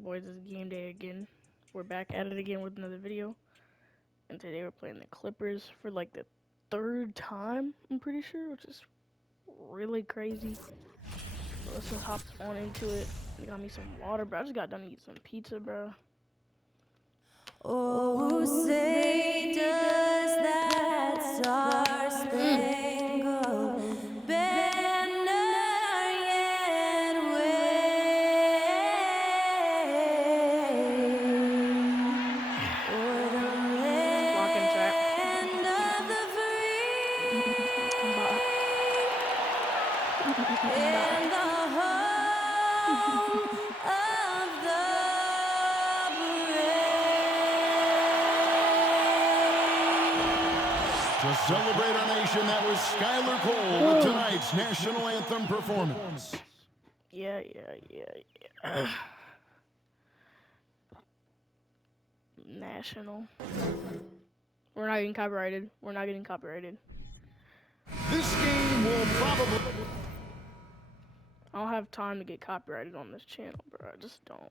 boys, it's game day again. We're back at it again with another video. And today we're playing the Clippers for like the third time, I'm pretty sure, which is really crazy. So let's just hop on into it. I got me some water, bro. I just got done eating some pizza, bro. Oh, say does that star-spangled banner yet wave o'er the land of the free and the home of the To celebrate our nation, that was Skylar Cole with tonight's national anthem performance. Yeah. National. We're not getting copyrighted. This game will probably I don't have time to get copyrighted on this channel, bro. I just don't.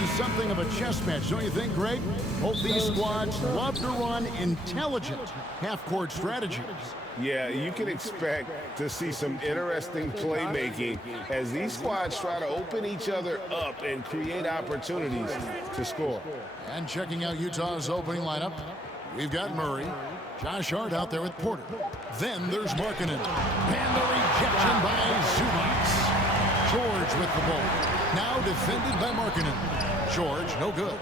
be something of a chess match, don't you think, Greg? Both these squads love to run intelligent half-court strategies. Yeah, you can expect to see some interesting playmaking as these squads try to open each other up and create opportunities to score. And checking out Utah's opening lineup, we've got Murray, Josh Hart out there with Porter. Then there's Markkanen. And the rejection by Zubac. George with the ball. Now defended by Markkanen. George, no good.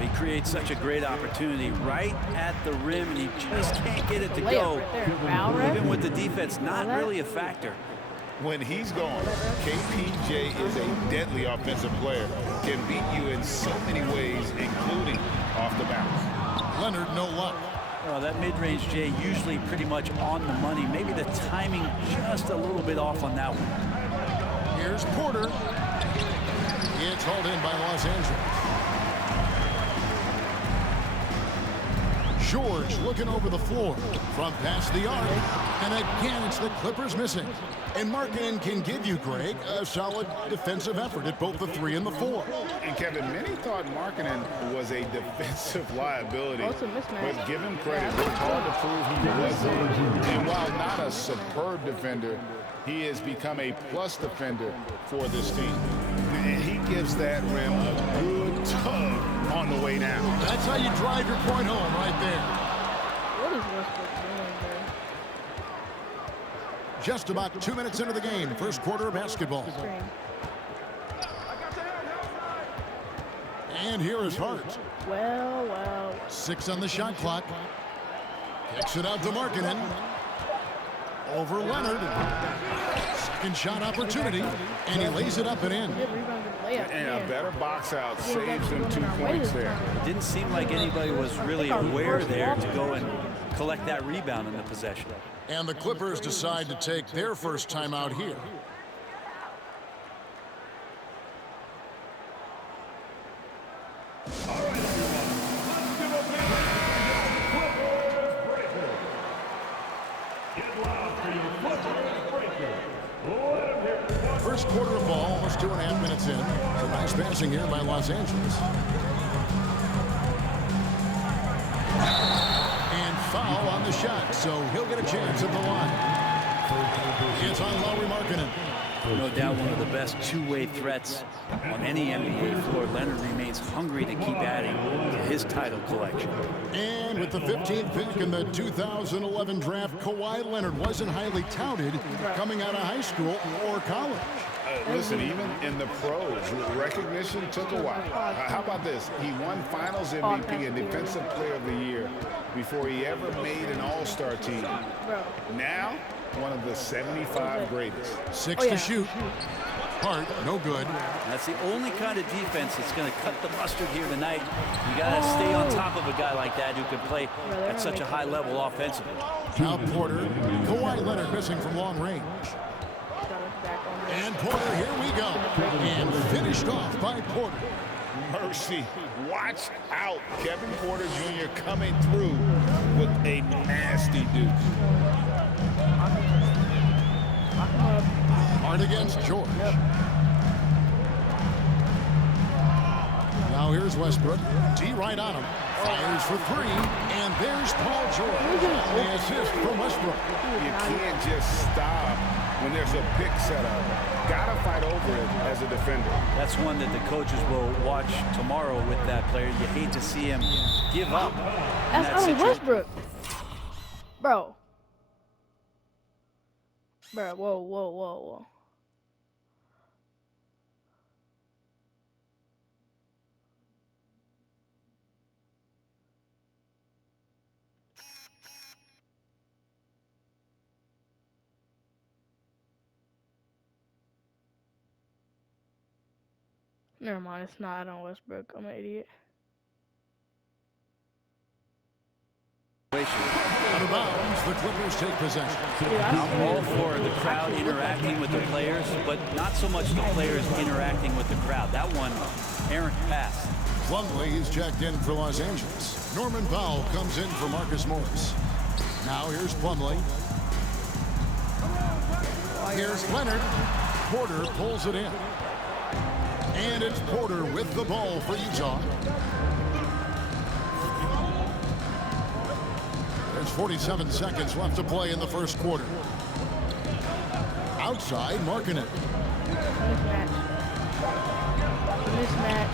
He creates such a great opportunity right at the rim, and he just can't get it to go. Even with the defense, not really a factor. When he's gone, KPJ is a deadly offensive player. Can beat you in so many ways, including off the bounce. Leonard, no luck. Well, that mid-range Jay usually pretty much on the money. Maybe the timing just a little bit off on that one. Here's Porter. It's hauled in by Los Angeles. George looking over the floor from past the arc. And again, it's the Clippers missing. And Markkanen can give you, Greg, a solid defensive effort at both the 3 and the 4. And Kevin, many thought Markkanen was a defensive liability. But give him credit, it's hard to prove he wasn't. And while not a superb defender, he has become a plus defender for this team. And he gives that rim a good tug on the way down. That's how you drive your point home right there. What is Westbrook doing, bro? Just about 2 minutes into the game, first quarter of basketball. And here is Hart. Well. 6 on the shot clock. Kicks it out to Markkanen. Over Leonard. Second shot opportunity. And he lays it up and in. And a better box out saves them 2 points there. It didn't seem like anybody was really aware there to go and collect that rebound in the possession. And the Clippers decide to take their first timeout here. First quarter of ball, almost 2.5 minutes in. A nice passing here by Los Angeles. And foul on the shot, so he'll get a chance at the line. It's on Lauri Markkanen. No doubt one of the best two-way threats on any NBA floor. Leonard remains hungry to keep adding to his title collection. And with the 15th pick in the 2011 draft, Kawhi Leonard wasn't highly touted coming out of high school or college. Listen, even in the pros, recognition took a while. How about this? He won Finals MVP and Defensive Player of the Year before he ever made an All-Star team. Now, one of the 75 greatest. 6 to shoot. Hart, no good. That's the only kind of defense that's going to cut the mustard here tonight. You got to stay on top of a guy like that who can play at such a high level offensively. Now Porter. Kawhi Leonard missing from long range. And Porter, here we go. And finished off by Porter. Mercy. Watch out. Kevin Porter Jr. coming through with a nasty deuce. Hard against George. Now here's Westbrook. D right on him. Fires for three. And there's Paul George. And the assist from Westbrook. You can't just stop when there's a pick set up. Gotta fight over it as a defender. That's one that the coaches will watch tomorrow with that player. You hate to see him give up. That's Westbrook. Bro. Whoa. Never mind, it's not on Westbrook. I'm an idiot. Out of bounds, the Clippers take possession. I'm all for the crowd interacting with the players, but not so much the players interacting with the crowd. That one, errant pass. Plumlee is checked in for Los Angeles. Norman Powell comes in for Marcus Morris. Now here's Plumlee. Here's Leonard. Porter pulls it in. And it's Porter with the ball for Utah. There's 47 seconds left to play in the first quarter. Outside, Markkanen. Mismatch.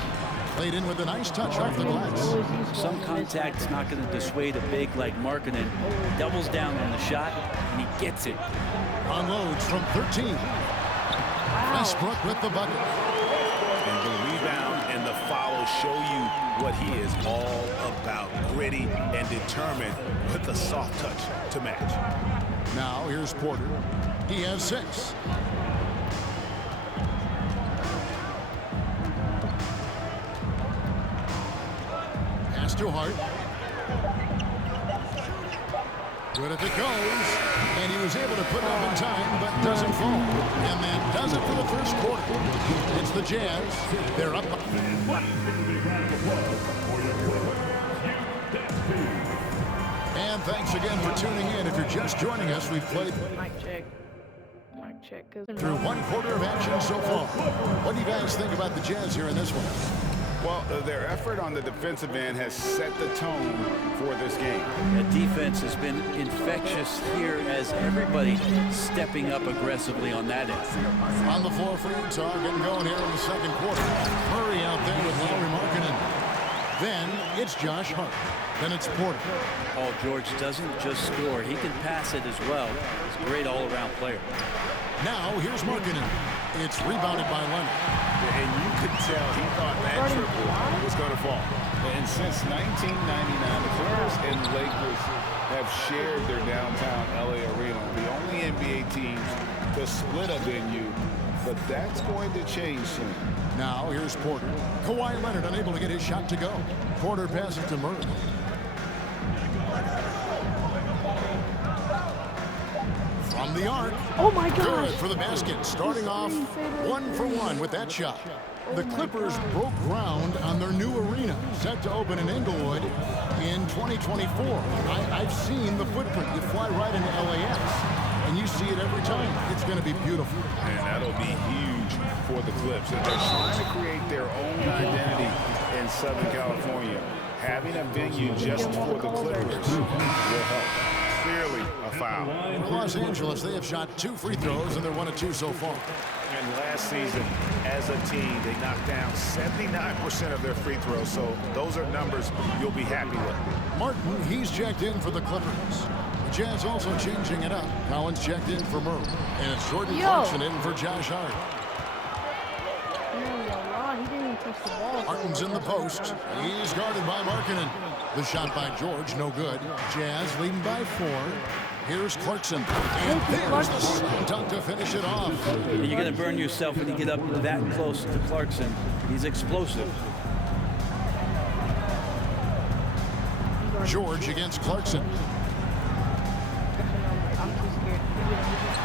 Played in with a nice touch off the glass. Some contact's not going to dissuade a big like Markkanen. Doubles down on the shot, and he gets it. Unloads from 13. Westbrook with the bucket. And the rebound and the foul show you what he is all about. Gritty and determined with a soft touch to match. Now here's Porter. He has 6. Pass to Hart. Good if it goes. And he was able to put it up in time, but doesn't fall. And that does it for the first quarter. It's the Jazz. They're up. And thanks again for tuning in. If you're just joining us, we've played Mic check. Mic check. through one quarter of action so far. What do you guys think about the Jazz here in this one? Well, their effort on the defensive end has set the tone for this game. The defense has been infectious here as everybody stepping up aggressively on that end. On the floor for Utah, getting going here in the second quarter. Murray out there with Lauri Markkanen. Then it's Josh Hart. Then it's Porter. Paul George doesn't just score, he can pass it as well. He's a great all-around player. Now here's Markkanen. It's rebounded by Leonard. And you could tell he thought that triple was going to fall. And since 1999, the Clippers and Lakers have shared their downtown LA arena. The only NBA teams to split a venue, but that's going to change soon. Now here's Porter. Kawhi Leonard unable to get his shot to go. Porter passes to Murray. From the arc. Oh my gosh. Good for the basket. Starting off 1 for 1 with that shot. The Clippers broke ground on their new arena, set to open in Inglewood in 2024. I've seen the footprint. You fly right into LAX, and you see it every time. It's going to be beautiful. And that'll be huge for the Clips. And they're trying to create their own identity in Southern California. Having a venue just for the Clippers will help. Clearly a foul. For Los Angeles, they have shot 2 free throws, and they're 1 of 2 so far. And last season, as a team, they knocked down 79% of their free throws. So those are numbers you'll be happy with. Martin, he's checked in for the Clippers. The Jazz also changing it up. Collins checked in for Murray. And it's Jordan Clarkson in for Josh Hart. He didn't even touch the ball. Martin's in the post. He's guarded by Markkanen. The shot by George, no good. Jazz leading by 4. Here's Clarkson. And there's the slam dunk to finish it off. You're going to burn yourself when you get up that close to Clarkson. He's explosive. George against Clarkson.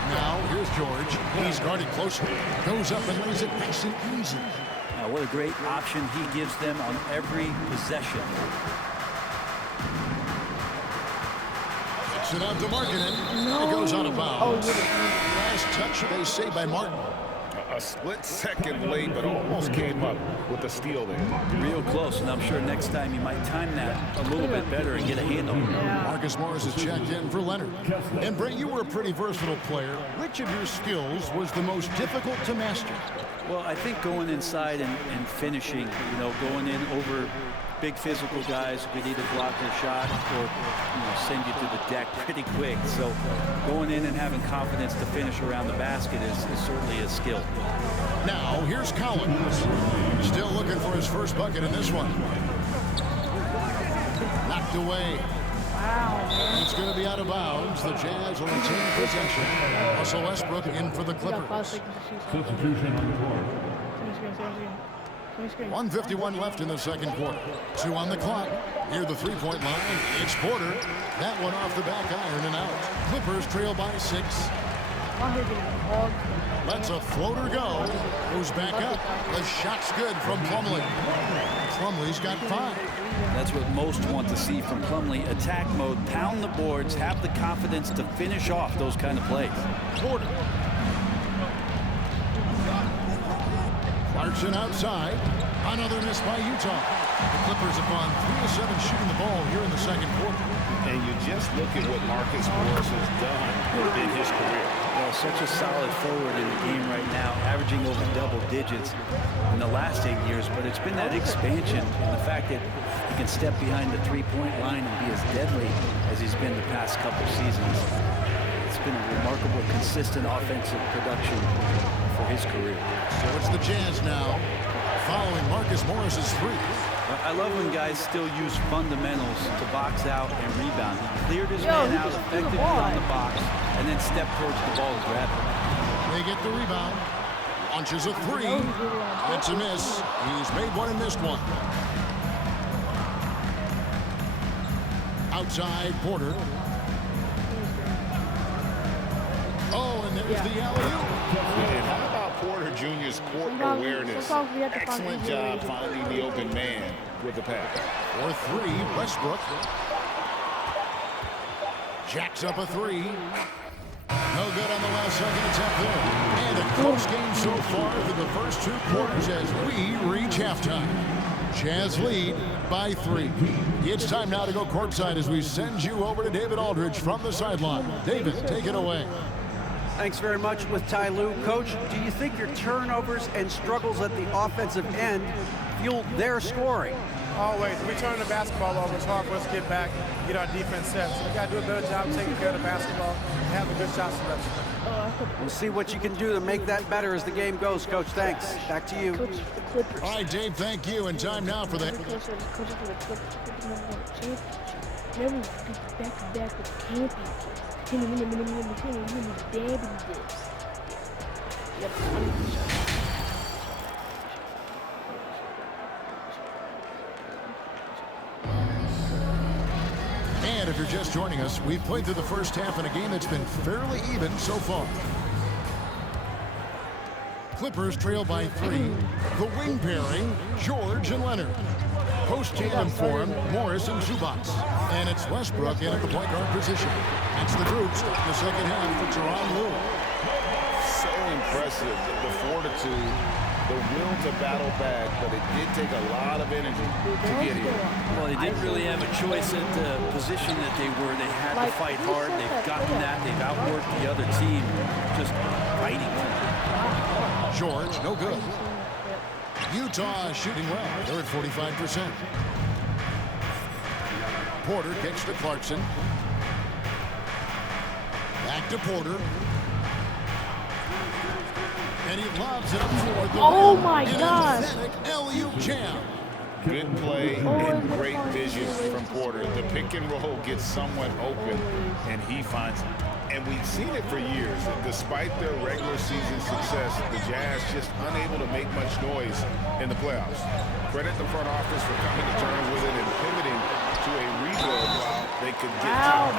Now here's George. He's guarded closely. Goes up and lays it nice and easy. Now, what a great option he gives them on every possession. It out to Markkanen. He goes out of bounds. last touch, they say, by Martin. A split second late, but almost came up with a steal there. Real close, and I'm sure next time he might time that a little bit better and get a handle. Marcus Morris is checked in for Leonard. And Brent, you were a pretty versatile player. Which of your skills was the most difficult to master? Well, I think going inside and finishing, going in over big physical guys who could either block your shot or send you to the deck pretty quick. So going in and having confidence to finish around the basket is certainly a skill. Now, here's Collins. Still looking for his first bucket in this one. Knocked away. Wow. It's going to be out of bounds. The Jazz will retain possession. Russell Westbrook in for the Clippers. Substitution on the floor. 1:51 left in the second quarter. 2 on the clock. Near the three-point line, it's Porter. That one off the back iron and out. Clippers trail by 6. Lets a floater go. Goes back up. The shot's good from Plumlee. Plumlee's got 5. That's what most want to see from Plumlee. Attack mode, pound the boards, have the confidence to finish off those kind of plays. Porter. Clarkson outside. Another miss by Utah. The Clippers have gone 3 of 7 shooting the ball here in the second quarter. And you just look at what Marcus Morris has done in his career. Well, such a solid forward in the game right now, averaging over double digits in the last 8 years. But it's been that expansion and the fact that he can step behind the three-point line and be as deadly as he's been the past couple seasons. It's been a remarkable, consistent offensive production for his career. So it's the Jazz now, following Marcus Morris's 3. I love when guys still use fundamentals to box out and rebound. He cleared his man out effectively on the box and then stepped towards the ball and grabbed it. They get the rebound. Launches a 3. That's a miss. He's made one and missed one. Outside, Porter. Oh, and there's the alley-oop. And how about Porter Jr.'s court awareness? Excellent job finding the open man with the pass. For 3, Westbrook. Jacks up a 3. No good on the last second attempt there. And a close game so far through the first 2 quarters as we reach halftime. Jazz lead by 3. It's time now to go courtside as we send you over to David Aldridge from the sideline. David, take it away. Thanks very much with Ty Lue. Coach, do you think your turnovers and struggles at the offensive end fueled their scoring? Always. We turn the basketball over. It's hard for us to get back, get our defense set. So we got to do a better job taking care of the basketball and have a good shot selection. We'll see what you can do to make that better as the game goes, Coach. Thanks. Back to you. All right, Dave, thank you. And time now for the... Never back-to-back with champions. And if you're just joining us, we've played through the first half in a game that's been fairly even so far. Clippers trail by 3. The wing pairing, George and Leonard. Post-tandem form, Morris and Zubac. And it's Westbrook in at the point guard position. That's the group starting the second half for Tyronn Lue. So impressive, the fortitude, the will to battle back, but it did take a lot of energy to get here. Well, they didn't really have a choice at the position that they were. They had to fight hard. They've gotten that. They've outworked the other team, just fighting. George, no good. Utah shooting well. They're at 45%. Porter kicks to Clarkson. Back to Porter. And he lobs it up toward the Oh rim. my An gosh. emphatic alley-oop jam. Good play and great vision from Porter. The pick and roll gets someone open, and he finds it. And we've seen it for years. Despite their regular season success, the Jazz just unable to make much noise in the playoffs. Credit the front office for coming to terms with it and pivoting to a rebuild while they could get time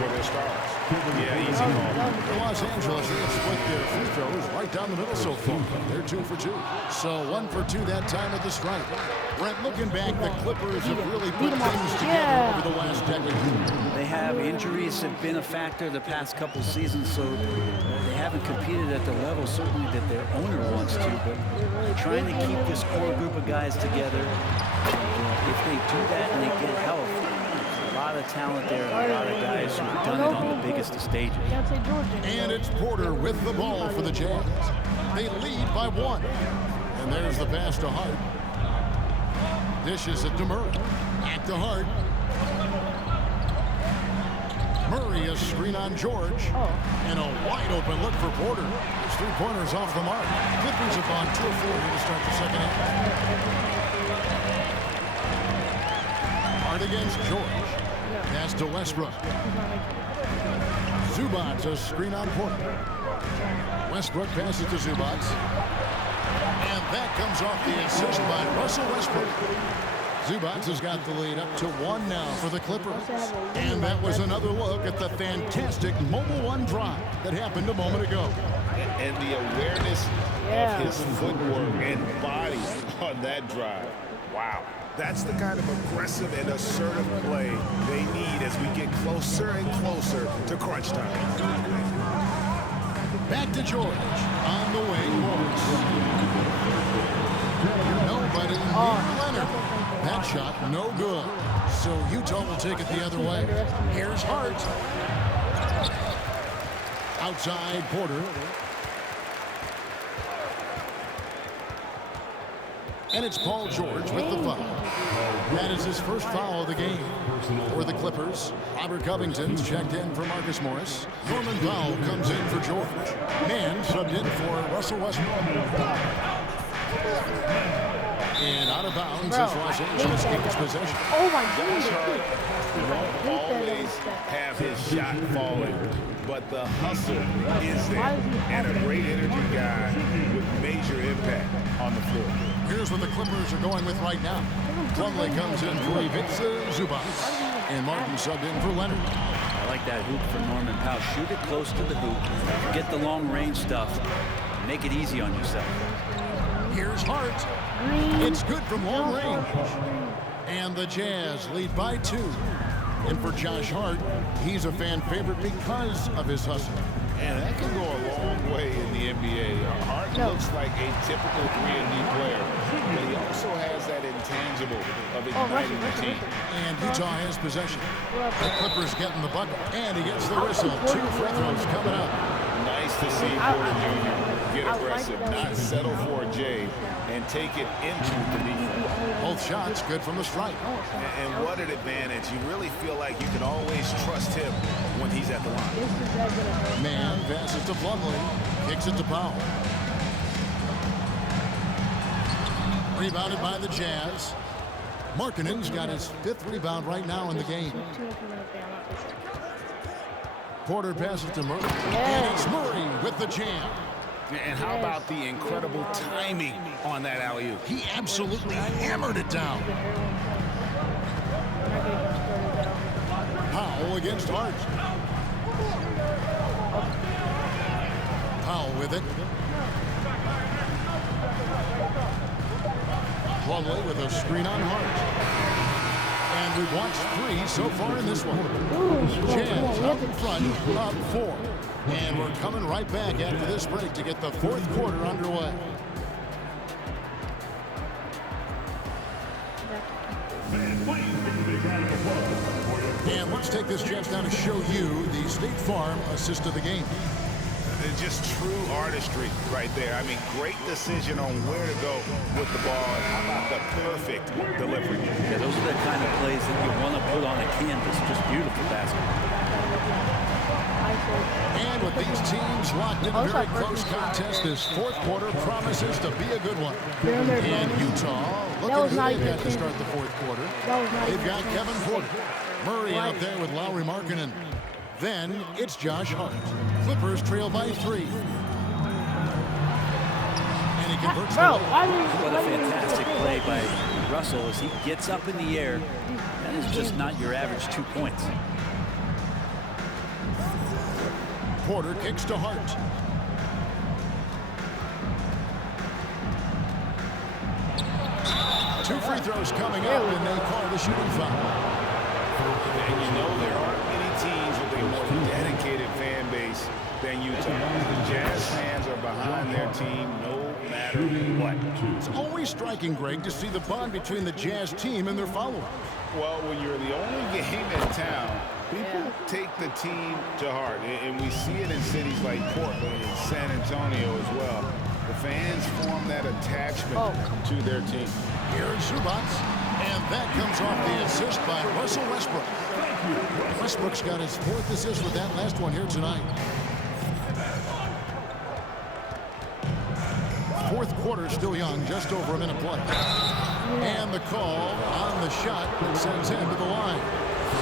for their stars. Yeah, easy call. Los Angeles, they have split their free throws right down the middle so far. They're 2 for 2. So 1 for 2 that time at the stripe. Brent, looking back, the Clippers have really put things together over the last decade. They have injuries have been a factor the past couple seasons, so they haven't competed at the level certainly that their owner wants to, but trying to keep this core group of guys together. If they do that and they get health, there's a lot of talent there, and a lot of guys who've done it on the biggest of stages. And it's Porter with the ball for the Jazz. They lead by 1. And there's the pass to Hart. Dishes it to Murray. Back to Hart. Murray, a screen on George. And a wide open look for Porter. His 3-pointers off the mark. Clippers have gone 2 of 4 here to start the second half. Hart against George. Pass to Westbrook. Zubac, a screen on Porter. Westbrook passes to Zubac. And that comes off the assist by Russell Westbrook. Zubac has got the lead up to 1 now for the Clippers. And that was another look at the fantastic Mobile One drive that happened a moment ago. And the awareness of his footwork and body on that drive. Wow. That's the kind of aggressive and assertive play they need as we get closer and closer to crunch time. Back to George on the wing. Nobody near Leonard. That shot no good. So Utah will take it the other way. Here's Hart. Outside Porter. And it's Paul George with the foul. That is his first foul of the game. For the Clippers, Robert Covington's checked in for Marcus Morris. Norman Powell comes in for George. Mann subbed in for Russell Westbrook. And out of bounds as Los Angeles keeps possession. Oh my Josh goodness. Hart won't always have his shot falling, but the hustle is there. And a great energy guy with major impact on the floor. Here's what the Clippers are going with right now. Plumlee comes in for Ivica Zubac. And Martin subbed in for Leonard. I like that hoop for Norman Powell. Shoot it close to the hoop. Get the long range stuff. Make it easy on yourself. Here's Hart. It's good from long range. And the Jazz lead by 2. And for Josh Hart, he's a fan favorite because of his hustle. And that can go a long way in the NBA. Hart looks like a typical 3-and-D player, but he also has that intangible of igniting the team. And Utah has possession. The Clippers getting the bucket, and he gets the whistle. 2 free throws coming up. Nice to see Porter Jr. get aggressive, not settle for a J, and take it into the defense. Both shots good from the stripe. And what an advantage. You really feel like you can always trust him when he's at the line. Mann passes to Plumlee, kicks it to Powell. Rebounded by the Jazz. Markkanen's got his 5th rebound right now in the game. Porter passes to Murray. And it's Murray with the jam. And how about the incredible timing on that alley-oop? He absolutely hammered it down. Powell against Hart. Powell with it. Plumlee with a screen on Hart. And we've watched 3 so far in this one. Jazz up in front, up 4. And we're coming right back after this break to get the 4th quarter underway. And let's take this chance now to show you the State Farm assist of the game. It's just true artistry right there. I mean, great decision on where to go with the ball. And how about the perfect delivery? Yeah, those are the kind of plays that you want to put on a canvas. Just beautiful basketball. And with these teams locked in a very close contest, this 4th quarter promises to be a good one. And Utah, looking who they've got to start the 4th quarter. They've got Kevin Porter. Murray out there with Lauri Markkanen. Then it's Josh Hart. Clippers trail by 3. And he converts the lead. What a fantastic play by Russell as he gets up in the air. That is just not your average 2 points. Porter kicks to Hart. Two free throws coming up, and they call the shooting foul. And you know there aren't many teams with a more dedicated fan base than Utah. The Jazz fans are behind their team no matter what. It's always striking, Greg, to see the bond between the Jazz team and their followers. Well, when you're the only game in town, people take the team to heart. And we see it in cities like Portland and San Antonio as well. The fans form that attachment to their team. Here's Zubac, and that comes off the assist by Russell Westbrook. Westbrook's got his 4th assist with that last one here tonight. 4th quarter still young, just over a minute play. And the call on the shot that sends him to the line.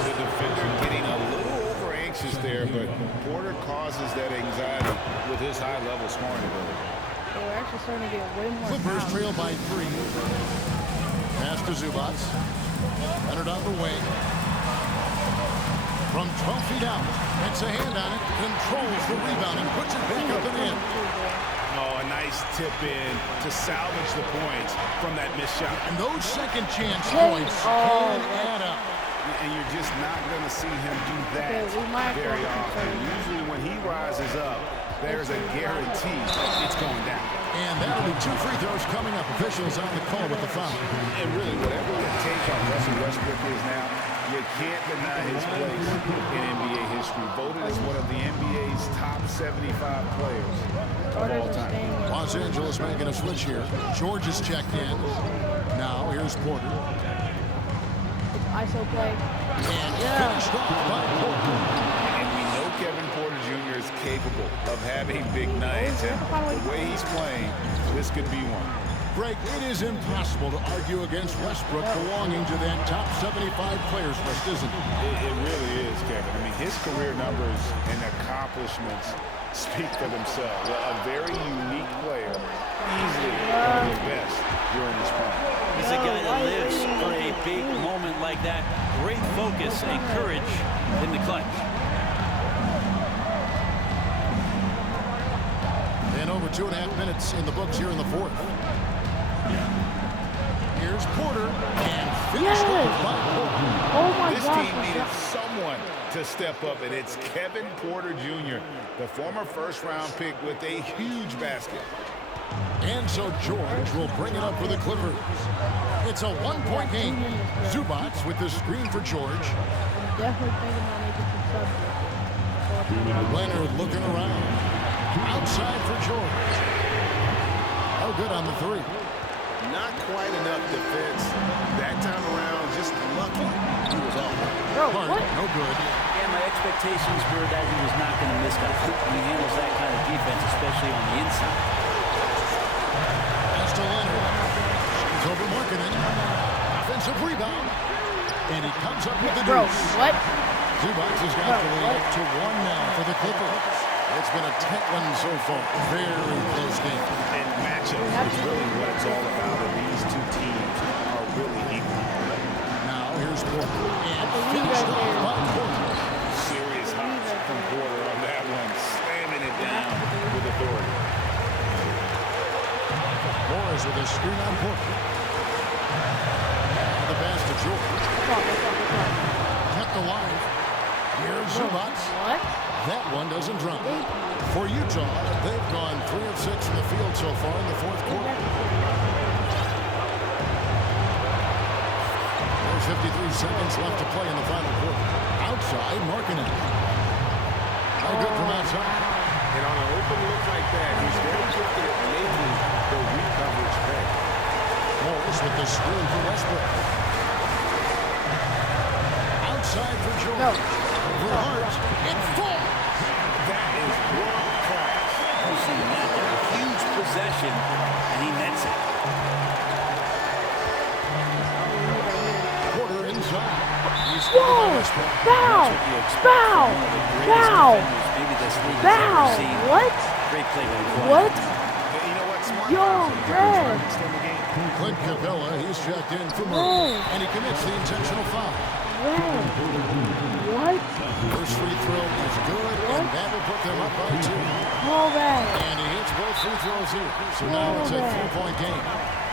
The defender getting a little over anxious there, but Porter causes that anxiety with his high-level scoring ability. So we're actually starting to get way more. Clippers trail by 3. Pass to Zubac. Leonard on the wing. From 12 feet out, gets a hand on it, controls the rebound and puts it back up and in. Oh, a nice tip in to salvage the points from that missed shot. And those second chance points can add up. And you're just not going to see him do that very often. Usually when he rises up, there's a guarantee it's going down. And that'll be 2 free throws coming up. Officials on the call with the foul. And really, whatever the take on Russell Westbrook is now, you can't deny his place in NBA history. Voted as one of the NBA's top 75 players of all time. Los Angeles making a switch here. George is checked in. Now here's Porter. ISO play. And finished off by Porter. And we know Kevin Porter Jr. is capable of having big nights. And the way he's playing, this could be one. Greg, it is impossible to argue against Westbrook belonging to that top 75 players list, isn't it? It really is, Kevin. I mean, his career numbers and accomplishments speak for themselves. A very unique player, easily one of the best during his prime. He's a guy that lives for a big moment like that. Great focus and courage in the clutch. And over 2.5 minutes in the books here in the 4th. Here's Porter, and finished off by Porter. Oh my This God. team needed someone to step up, and it's Kevin Porter Jr., the former first-round pick with a huge basket. And so George will bring it up for the Clippers. It's a 1-point game. Zubac with the screen for George. Definitely thinking about making some subs. Leonard looking around. Outside for George. Oh, good on the 3. Not quite enough defense that time around. Just lucky he was off. Hard, no good. Yeah, my expectations were that he was not going to miss that. He handles that kind of defense, especially on the inside. Pass to Leonard. She's over Markkanen. Offensive rebound. And he comes up with the deuce. What? Zubac has got the lead up to 1 now for the Clippers. It's been a tight one so far. Very close game. And matchup is really what it's all about. And these two teams are really equal. Now here's Porter. And finished off by Porter. Serious hops from Porter on that one, slamming it down with authority. Morris with a screen on Porter. And the pass to George. Kept alive. Here's Zubac. What? That one doesn't drop. For Utah, they've gone 3 of 6 from the field so far in the 4th quarter. There's 53 seconds left to play in the final quarter. Outside, Markkanen. No good from outside. And on an open look like that, he's very gifted at making the weak coverage pay. Morris with the screen for Westbrook. Outside for George. For Hart. It falls. That is world class. You see that there, a huge possession, and he nets it. Porter inside. He's Whoa! Foul! Foul! Foul! Maybe this league has Foul! ever seen. What? Great play by Kawhi. What? You know what? Smart Yo, Red! extend the game. Clint Capella, he's checked in for Murray. And he commits the intentional foul. Red! What? First free throw is good, and that will put them up by 2. Call that. And he hits both free throws here. So now it's a 4-point game.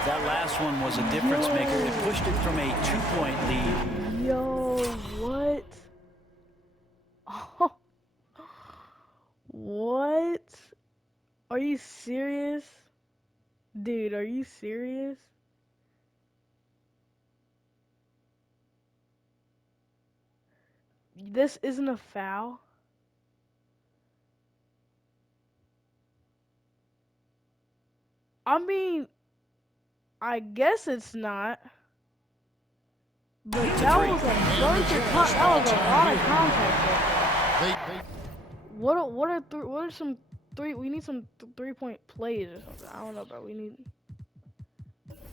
That last one was a difference maker. It pushed it from a 2-point lead. Yo, what? Oh. What? Are you serious? Dude, are you serious? This isn't a foul? I mean, I guess it's not. But that was a bunch of that was a lot of contact there. What are some we need some 3-point plays or something. I don't know, but we need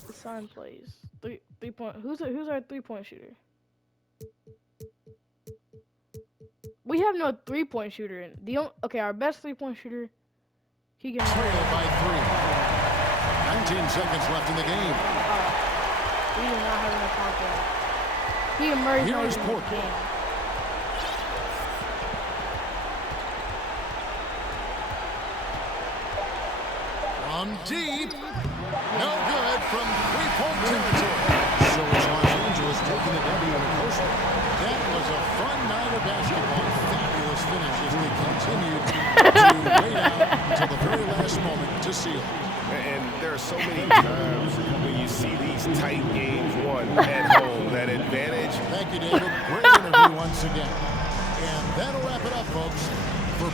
assign plays. 3-point. Who's our 3-point shooter? We have no 3-point shooter in. Okay, our best 3-point shooter. He can trail by 3. 19 seconds left in the game. We do not have enough contact. He and Murray's not even in the game. From deep. No good from 3-point territory. So it's Los Angeles taking the W in a coaster. That was a fun night of basketball. Fabulous finish as they continued to wait out until the very last moment to seal. And there are so many times when you see these tight games won at home, that advantage. Thank you, David. Great interview once again. And that'll wrap it up, folks, for